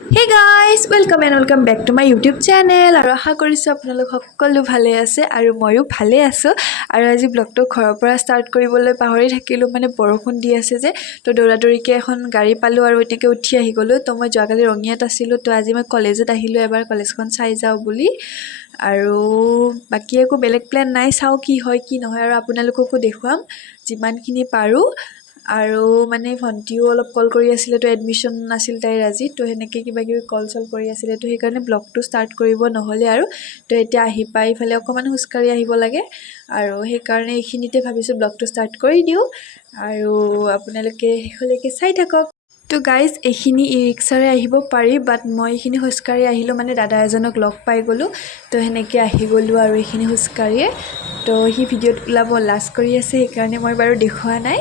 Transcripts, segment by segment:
Hey guys, welcome back to my YouTube channel. আৰু আশা কৰিছো আপোনালোক সকলো ভালে আছে আৰু ময়ো ভালে আছো আৰু আজি ব্লগটো ঘৰৰ পৰা ষ্টাৰ্ট কৰিবলৈ পাহৰি থাকিলো মানে বৰষুণ দি আছে যে তো দৌৰাদৌৰিকে এখন গাড়ী পালো আৰু এতেকে উঠি আহি গলো তো মই যোৱাকালি ৰঙিয়াত আছিলো তো আজি মই কলেজত আহিলো এবাৰ কলেজখন চাই যাও বুলি আৰু বাকি একো বেলেগ প্ল্যান নাই চাও কি হয় কি নহয় আৰু আপোনালোককো দেখুৱাম যিমানখিনি পাৰো আৰু মানে ভন্টিও অলপ কল কৰি আছিল তো এডমিশন আছিল তাইৰ আজি তো হেনেকে কিবা কিবি কল চল কৰি আছিল তো সেই কাৰণে ব্লগটো ষ্টাৰ্ট কৰিব নহলে আৰু তো এতিয়া আহি পাই ফালে অকমান হুস্কাৰি আহিব লাগে আৰু সেই কাৰণে এইখিনিতে ভাবিছো ব্লগটো ষ্টাৰ্ট কৰি দিও আৰু আপোনালোকে হেলৈকে চাই থাকক তো গাইজ এইখিনি ই-ৰিক্সাৰে আহিব পাৰি বাট মই এইখিনি হুস্কাৰি আহিলো মানে দাদা এজনক লগ পাই গলো তো হেনেকে আহি গলো আৰু এইখিনি হুস্কাৰিয়ে তো হি ভিডিঅ'ত ওলাব লাজ কৰি আছে সেই কাৰণে মই বাৰু দেখুৱা নাই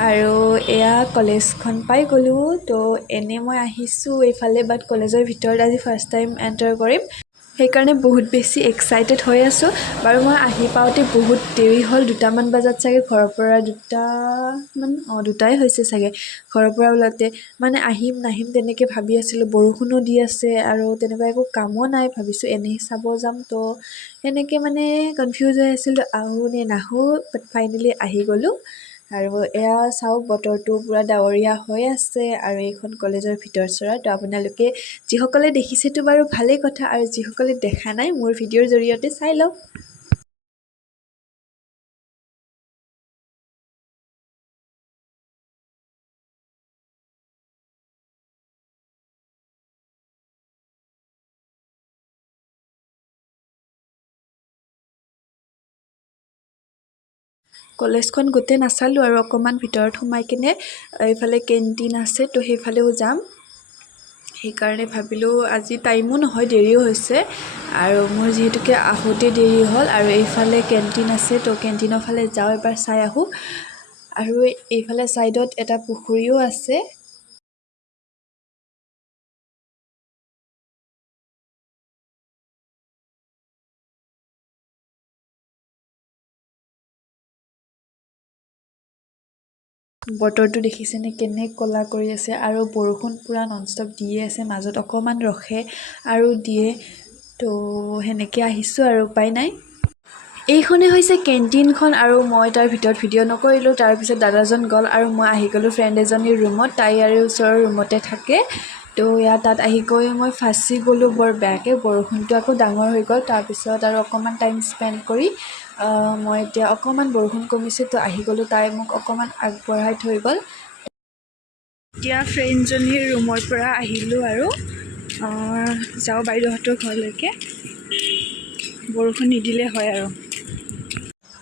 আৰু এয়া কলেজখন পাই গলো তো এনে মই আহিছো এইফালে বাট কলেজৰ ভিতৰত আজি ফাৰ্ষ্ট টাইম এন্টাৰ কৰিম সেইকাৰণে বহুত বেছি এক্সাইটেড হৈ আছো বাৰু মই আহি পাওতে বহুত দেৰি হ'ল 2টামান বজাত চাগে ঘৰৰ পৰা দুটাই হৈছে চাগে ঘৰৰ পৰা ওলাতে মানে আহিম নাহিম তেনেকে ভাবি আছিলো বৰষুণো দি আছে আৰু তেনেকুৱা একো কামো নাই ভাবিছো এনে চাব যাম তো এনেকে মানে কনফিউজ হৈ আছিল আহো নে নাহো বাট ফাইনেলি আহি গলো আৰু এয়া চাওক বতৰটো পুৰা ডাৱৰীয়া হৈ আছে আৰু এইখন কলেজৰ ভিতৰ চৰা তো আপোনালোকে যিসকলে দেখিছেতো বাৰু ভালেই কথা আৰু যিসকলে দেখা নাই মোৰ ভিডিঅ'ৰ জৰিয়তে চাই লওক কলেজখন গোটেই নাচালো আৰু অকমান ভিতৰত সোমাই কিনে এইফালে কেন্টিন আছে তো সেইফালেও যাম সেইকাৰণে ভাবিলো আজি টাইমো নহয় দেৰিও হৈছে আৰু মোৰ যিহেতুকে আহোতে দেৰি হ'ল আৰু এইফালে কেন্টিন আছে তো কেন্টিনৰ ফালে যাও এবাৰ চাই আহো আৰু এইফালে সাইডত এটা পুখুৰীও আছে বতৰটো দেখিছেনে কেনে কলা কৰি আছে আৰু বৰষুণ পুৰা ননষ্টপ দিয়ে আছে মাজত অকমান ৰখে আৰু দিয়ে তো হেনেকে আহিছো আৰু উপায় নাই এইখনে হৈছে কেন্টিনখন আৰু মই তাৰ ভিতৰত ভিডিঅ' নকৰিলো তাৰ পিছত দাদাজন গ'ল আৰু মই আহি গলো ফ্ৰেণ্ড এজনীৰ ৰুমত তাই আৰু ওচৰৰ ৰুমতে থাকে তো ইয়াত তাত আহি গৈ মই ফাঁচি গলো বৰ বেয়াকে বৰষুণটো আকৌ ডাঙৰ হৈ গ'ল তাৰ পিছত আৰু অকমান টাইম স্পেন্ড কৰি মই এতিয়া অকমান বৰষুণ কমিছে তো আহি গলো তাই মোক অকমান আগবঢ়াই থৈ গ'ল এতিয়া ফ্ৰেণ্ডজনীৰ ৰুমৰ পৰা আহিলো আৰু যাও বাইদেউহঁতৰ ঘৰলৈকে বৰষুণ নিদিলে হয়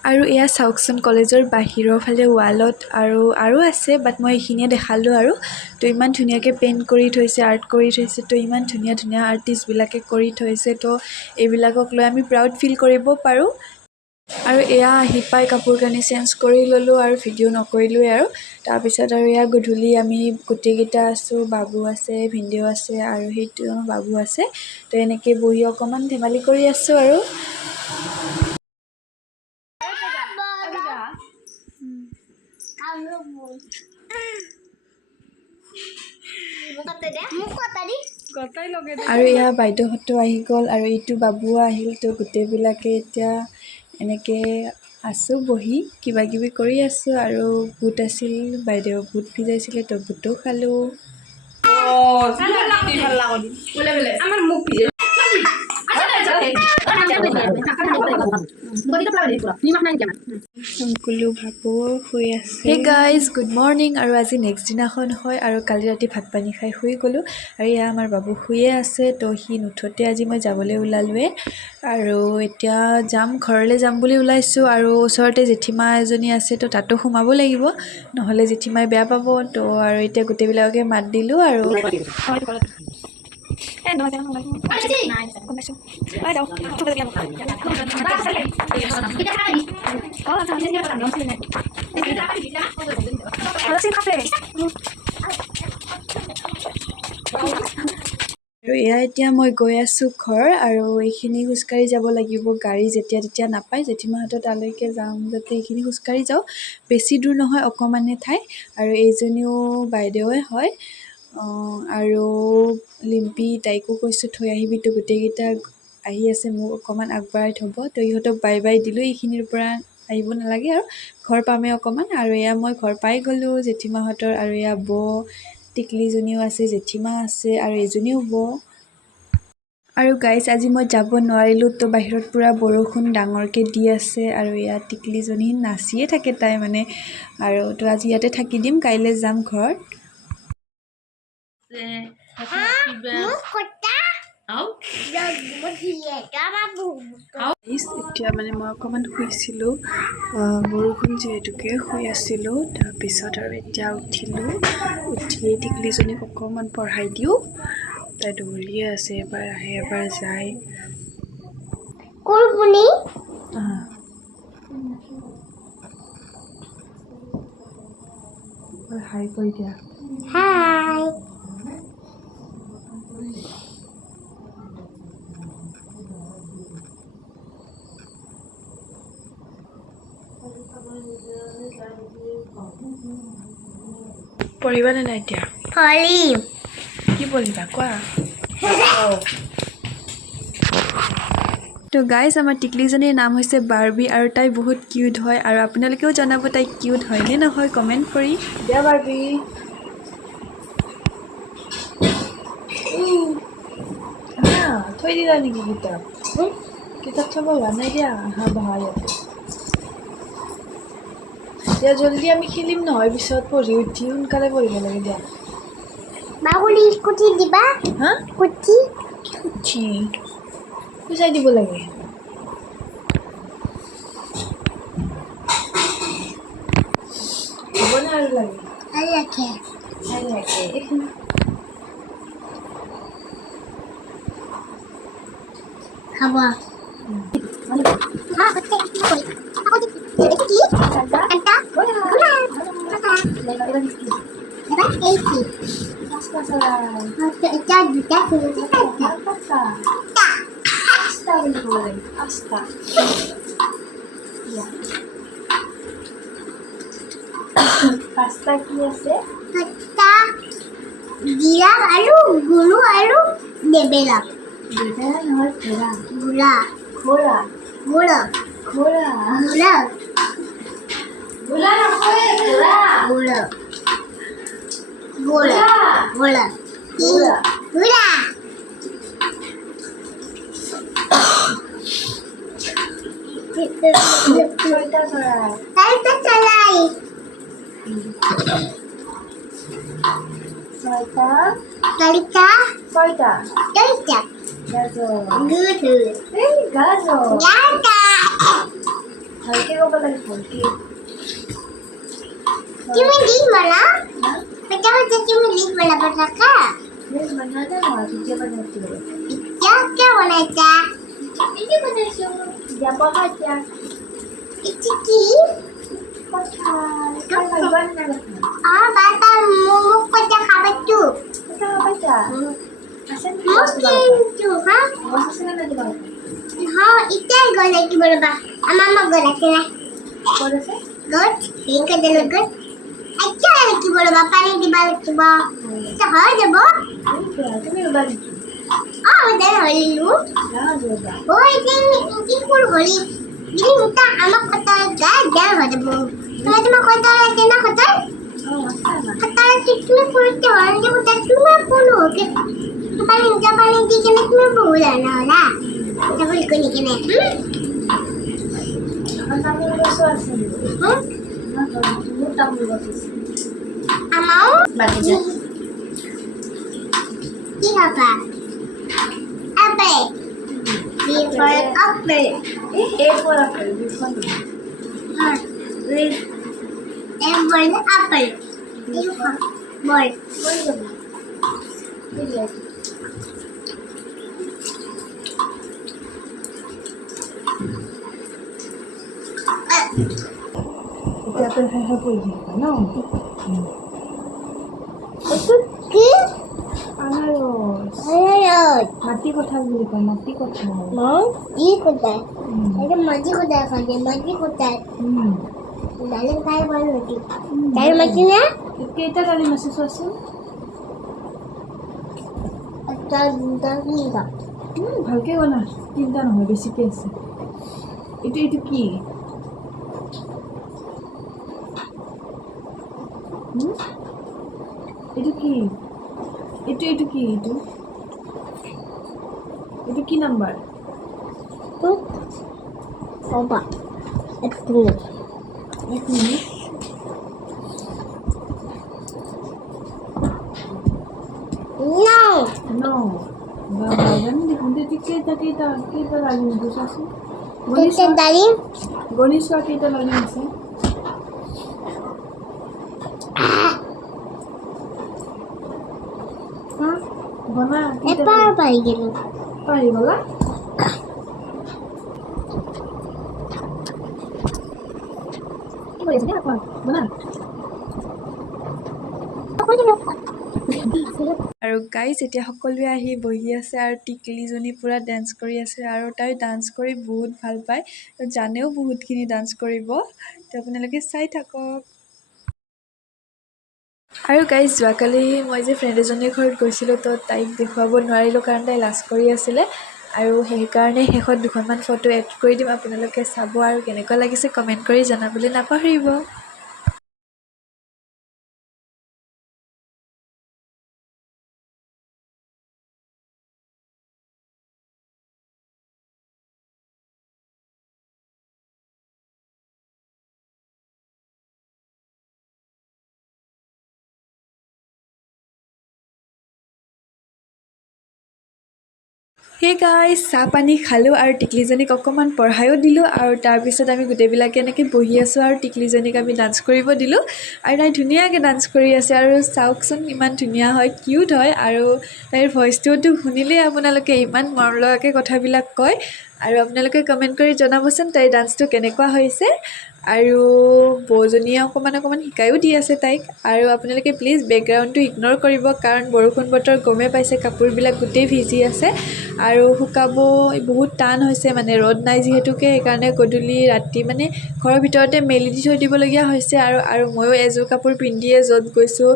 আৰু এয়া চাওকচোন কলেজৰ বাহিৰৰ ফালে ৱালত আৰু আছে বাট মই এইখিনিয়ে দেখালো আৰু তো ইমান ধুনীয়াকৈ পেইণ্ট কৰি থৈছে আৰ্ট কৰি থৈছে তো ইমান ধুনীয়া ধুনীয়া আৰ্টিষ্টবিলাকে কৰি থৈছে তো এইবিলাকক লৈ আমি প্ৰাউড ফিল কৰিব পাৰোঁ আৰু এয়া আহি পাই কাপোৰ কানি চেঞ্জ কৰি ল'লো আৰু ভিডিঅ' নকৰিলোৱে আৰু তাৰপিছত আৰু এয়া গধূলি আমি গোটেইকেইটা আছোঁ বাবু আছে ভিনদেউ আছে আৰু সেইটো বাবু আছে তো এনেকৈ বহি অকণমান ধেমালি কৰি আছোঁ আৰু আৰু এয়া বাইদেউহঁতো আহি গ'ল আৰু এইটো বাবুও আহিল তো গোটেইবিলাকে এতিয়া এনেকৈ আছোঁ বহি কিবা কিবি কৰি আছোঁ আৰু বুট আছিল বাইদেউ বুট ভিজাইছিলে তো বুটো খালোঁ কুলু ভাবু শুই আছে হে গাইজ গুড মৰ্ণিং আৰু আজি নেক্সট দিনাখন হয় আৰু কালি ৰাতি ভাত পানী খাই শুই গ'লোঁ আৰু এয়া আমাৰ বাবু শুয়ে আছে তো সি নুঠোতে আজি মই যাবলৈ ওলালোৱে আৰু এতিয়া যাম ঘৰলৈ যাম বুলি ওলাইছোঁ আৰু ওচৰতে জেঠীমা এজনী আছে তো তাতো সোমাব লাগিব নহ'লে জেঠীমাই বেয়া পাব তো আৰু এতিয়া গোটেইবিলাককে মাত দিলোঁ আৰু আৰু এয়া এতিয়া মই গৈ আছোঁ ঘৰ আৰু এইখিনি খোজকাঢ়ি যাব লাগিব গাড়ী যেতিয়া তেতিয়া নাপায় জেঠীমাহঁতৰ তালৈকে যাম যাতে এইখিনি খোজকাঢ়ি যাওঁ বেছি দূৰ নহয় অকণমানে ঠাই আৰু এইজনীও বাইদেৱে হয় আৰু লিম্পি তাইকো কৈছোঁ থৈ আহিবি তো গোটেইকেইটা আহি আছে মোক অকণমান আগবঢ়াই থ'ব তো ইহঁতক বাই বাই দিলোঁ এইখিনিৰ পৰা আহিব নালাগে আৰু ঘৰ পামেই অকণমান আৰু এয়া মই ঘৰ পাই গ'লোঁ জেঠীমাহঁতৰ আৰু এয়া বৌ টিকলিজনীও আছে জেঠীমা আছে আৰু এইজনীও বৌ আৰু গাইজ আজি মই যাব নোৱাৰিলোঁ তো বাহিৰত পূৰা বৰষুণ ডাঙৰকৈ দি আছে আৰু এয়া টিকলিজনী নাচিয়ে থাকে তাই মানে আৰু তো আজি ইয়াতে থাকি দিম কাইলৈ যাম ঘৰত এতিয়া মানে মই অকণমান শুইছিলোঁ বৰষুণ যিহেতুকে শুই আছিলোঁ তাৰপিছত আৰু এতিয়া উঠিলোঁ উঠিয়ে টিকলিজনীক অকণমান পঢ়াই দিওঁ তাই দৌৰিয়ে আছে এবাৰ আহে এবাৰ যায় হাই কৈ দিয়া হাই পঢ়িবানে নাই এতিয়া পঢ়িম কি পঢ়িবা কোৱা তো গাইজ আমাৰ টিকলিজনীৰ নাম হৈছে বাৰ্বি আৰু তাই বহুত কিউট হয় আৰু আপোনালোকেও জনাব তাই কিউট হয়নে নহয় কমেণ্ট কৰি দিয়া বাৰ্বি থৈ দিলা নেকি কিতাপ কিতাপ থ'ব হোৱা নাই দিয়া আহা বহা ইয়াতে দিয়া জলদি আমি খেলিম নহয় পিছত পঢ়ি উঠি সোনকালে পঢ়িব লাগে দিয়া বাবুলি কুটি দিবা হা কুটি কুটি পুচাই দিব লাগে হ'ব না আৰু লাগে খাব পাঁচটা কি আছে জিৰা আৰু গৰু আৰু নেবেলা নহয় ঘোঁৰা ঘোঁৰা ঘোঁৰা ঘোঁৰা ঘোঁৰা ঘোঁৰা ঘোঁৰা নহয় ঘোঁৰা ঘোঁৰা ঘোঁৰা ঘোঁৰা ঘোঁৰা ঘোঁৰা ছয়টা চৰাই ছয়টা চাৰিটা ছয়টা ছয়টা গাজৰ গাজৰ ভালকে ক'ব লাগে ভালকে তুমি লিখ বনা বেটা বেটা তুমি লিখ বনাব থাকা লিখ বনাতে নহয় ভিডিঅ' বনাইছো এতিয়া কিয় বনাইছা ভিডিঅ' বনাইছো দিয়া পঢ়া এতিয়া ইতি কি কথা বাবা মোক কথা খাবাতো কথা খাবাইছা हाँ इतना गला की बड़ा अम्मा गला के ना कौन से गुड ये कर दे लोग अच्छा है की बड़ा पानी की बाल की बा तो हाँ जब तुम्हें बाल हाँ उधर होली लू हाँ जोड़ा वो इतनी कुल होली ये मुट्टा अम्मा पता जा जा हो जब तुम्हें कोई लगे ना खतर खतर कितने कुल के होली जब उधर तुम्हें कुल हो के पानी di ka na mabula na wala. Nabuli ko ni ka na. Ang dami mo gusto asin. Ang Amaw? Bakit dyan? Di ka pa. Apple. B for apple. A for apple. B for M for apple. D for ball. Ball. Kita akan hal-hal lagi, no? Itu ke? Anaros. মাটি কঁঠাল বুলি কয় মাটি কঁঠাল মাটি কঁঠাল এটা মাটি কঁঠাল খালি মাটি কঁঠাল ডালিম খাই ভাল নেকি ডালিম আছে না কেইটা ডালিম আছে চোৱাচোন একটা দুটা তিনটা ভালকে বনা তিনটা নহয় বেছিকে আছে এইটো কি এইটো কি এইটো কি এইটো কি নাম্বাৰ Opa. এক মিনিট No. জানি দেখোন কেইটা ডালিম আছে চোৱাচোন Kita dalim. গণি চোৱা কেইটা ডালিম আছে বনা Epa পাই গেলো পাৰি গলা কি কৰি আছে কোৱা বনা আৰু গাইজ এতিয়া সকলোৱে আহি বহি আছে আৰু টিকলিজনী পুৰা ডান্স কৰি আছে আৰু তাই ডান্স কৰি বহুত ভাল পায় জানেও বহুতখিনি ডান্স কৰিব তো আপোনালোকে চাই থাকক আৰু গাইজ যোৱাকালি মই যে ফ্ৰেণ্ড এজনীৰ ঘৰত গৈছিলোঁ তো তাইক দেখুৱাব নোৱাৰিলোঁ কাৰণ তাই লাজ কৰি আছিলে আৰু সেইকাৰণে শেষত দুখনমান ফটো এড কৰি দিম আপোনালোকে চাব আৰু কেনেকুৱা লাগিছে কমেণ্ট কৰি জনাবলৈ নাপাহৰিব হে গাইজ চাহ পানী খালোঁ আৰু টিকলিজনীক অকণমান পঢ়ায়ো দিলোঁ আৰু তাৰপিছত আমি গোটেইবিলাকে এনেকৈ বহি আছোঁ আৰু টিকলিজনীক আমি ডান্স কৰিব দিলোঁ আৰু তাই ধুনীয়াকৈ ডান্স কৰি আছে আৰু চাওকচোন ইমান ধুনীয়া হয় কিউট হয় আৰু তাইৰ ভইচটোতো শুনিলেই আপোনালোকে ইমান মৰম লগাকৈ কথাবিলাক কয় আৰু আপোনালোকে কমেণ্ট কৰি জনাবচোন তাইৰ ডান্সটো কেনেকুৱা হৈছে আৰু বৌজনীয়ে অকণমান শিকায়ো দি আছে তাইক আৰু আপোনালোকে প্লিজ বেকগ্ৰাউণ্ডটো ইগন'ৰ কৰিব কাৰণ বৰষুণ বতৰ গমেই পাইছে কাপোৰবিলাক গোটেই ভিজি আছে আৰু শুকাব বহুত টান হৈছে মানে ৰ'দ নাই যিহেতুকে সেইকাৰণে গধূলি ৰাতি মানে ঘৰৰ ভিতৰতে মেলি দি থৈ দিবলগীয়া হৈছে আৰু ময়ো এযোৰ কাপোৰ পিন্ধিয়ে য'ত গৈছোঁ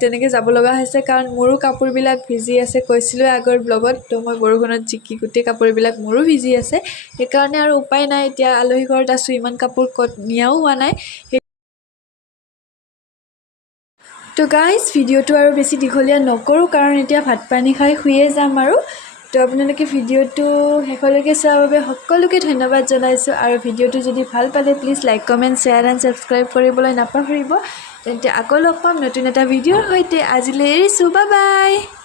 তেনেকৈ যাব লগা হৈছে কাৰণ মোৰো কাপোৰবিলাক ভিজি আছে কৈছিলোঁ আগৰ ব্লগত তো মই বৰষুণত জিকি গোটেই কাপোৰবিলাক মোৰো ভিজি আছে সেইকাৰণে আৰু উপায় নাই এতিয়া আলহী ঘৰত আছোঁ ইমান কাপোৰ ক'ত নিয়াও হোৱা নাই তো গাইজ ভিডিঅ'টো আৰু বেছি দীঘলীয়া নকৰোঁ কাৰণ এতিয়া ভাত পানী খাই শুয়ে যাম আৰু তো আপোনালোকে ভিডিঅ'টো শেষলৈকে চোৱাৰ বাবে সকলোকে ধন্যবাদ জনাইছোঁ আৰু ভিডিঅ'টো যদি ভাল পালে please like comment share and subscribe কৰিবলৈ নাপাহৰিব তেন্তে আকৌ লগ পাম নতুন এটা ভিডিঅ'ৰ সৈতে আজিলৈ এৰিছোঁ বাই বাই